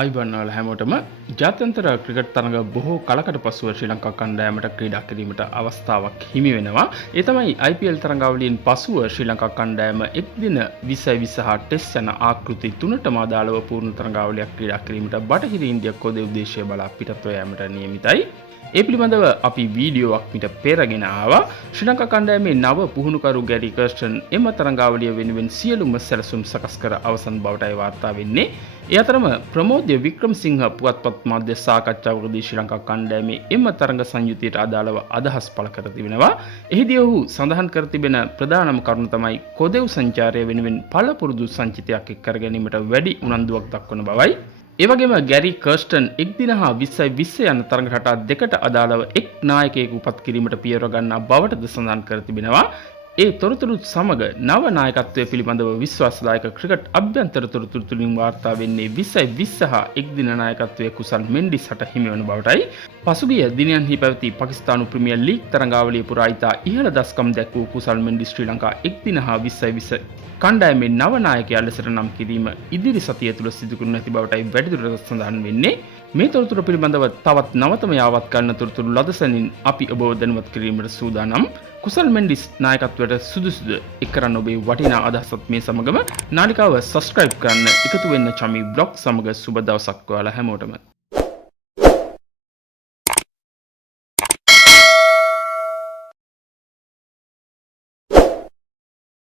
අයිබන්නවල හැමෝටම ජාත්‍යන්තර ක්‍රිකට් තරඟ බොහෝ කලකට පසුව ශ්‍රී ලංකා කණ්ඩායමට ක්‍රීඩා කිරීමට අවස්ථාවක් හිමි වෙනවා. ඒ තමයි IPL තරඟාවලියෙන් පසුව ශ්‍රී ලංකා කණ්ඩායම එක් දින 20 හා ටෙස්ට් යන ආකෘති තුනටම අදාළව පූර්ණ තරඟාවලියක් ක්‍රීඩා කිරීමට බටහිර ඉන්දියා කොදේ උදේශය බලා පිටත්ව යාමට නියමිතයි. ඒ පිළිබඳව අපි වීඩියෝවක් මිට පෙරගෙන ආවා. ශ්‍රී ලංකා කණ්ඩායමේ නව පුහුණුකරු ගැරි කර්ස්ටන් එම තරඟාවලිය වෙනුවෙන් සියලුම සැලසුම් සකස් කර අවසන් බවටයි වාර්තා වෙන්නේ. ඒ අතරම ප්‍රමෝද්‍ය වික්‍රමසිංහ පුවත්පත් මාධ්‍ය සාකච්ඡාවකදී ශ්‍රී ලංකා කණ්ඩායමේ එම තරඟ සංයුතියට අදාළව අදහස් පළ කර තිබෙනවා. එහිදී ඔහු සඳහන් කර තිබෙන ප්‍රධානම කරුණ තමයි කොදෙව් සංචාරය වෙනුවෙන් පළපුරුදු සංචිතයක් එක් කර ගැනීමට වැඩි උනන්දුවක් දක්වන බවයි. ඒ වගේම ගැරි කර්ස්ටන් එක් දින හා 20 යන තරඟ රටා දෙකට අදාළව එක් නායකයෙකු උපත් කිරීමට පියවර ගන්නා බවටද සඳහන් කර තිබෙනවා. ඒ තොරතුරුත් සමග නව නායකත්වය පිළිබඳව විශ්වාසදායක ක්‍රිකට් අභ්‍යන්තර තොරතුරු තුලින් වාර්තා වෙන්නේ 20 හා එක් දින නායකත්වයේ කුසල් මෙන්ඩිස් හට හිමිවන බවටයි. පසුගිය දිනයන්හි පැවති පාකිස්තානු ප්‍රීමියර් ලීග් තරඟාවලිය පුරා ඉතා ඉහළ දස්කම් දැක්වූ කුසල් මෙන්ඩිස් ශ්‍රී ලංකා එක් දින හා 20 කණ්ඩායමේ නව නායකයා ලෙසට නම් කිරීම ඉදිරි සතිය තුළ සිදු කරනු නැති බවටයි වැඩිදුරටත් සඳහන් වෙන්නේ. මේ තොරතුරු පිළිබඳව තවත් නවතම යාවත් කරන තොරතුරු ලදසනින් අපි ඔබව දැනුවත් කිරීමට සූදානම්. කුසල් මෙන්ඩිස් නායකත්වයට සුදුසුද එක් කරන්න ඔබේ වටිනා අදහසත් මේ සමගම නාලිකාව සබස්ක්‍රයිබ් කරන්න එකතු වෙන්න චමි බ්ලොග් සමග සුබ දවසක් ඔයාලා හැමෝටම.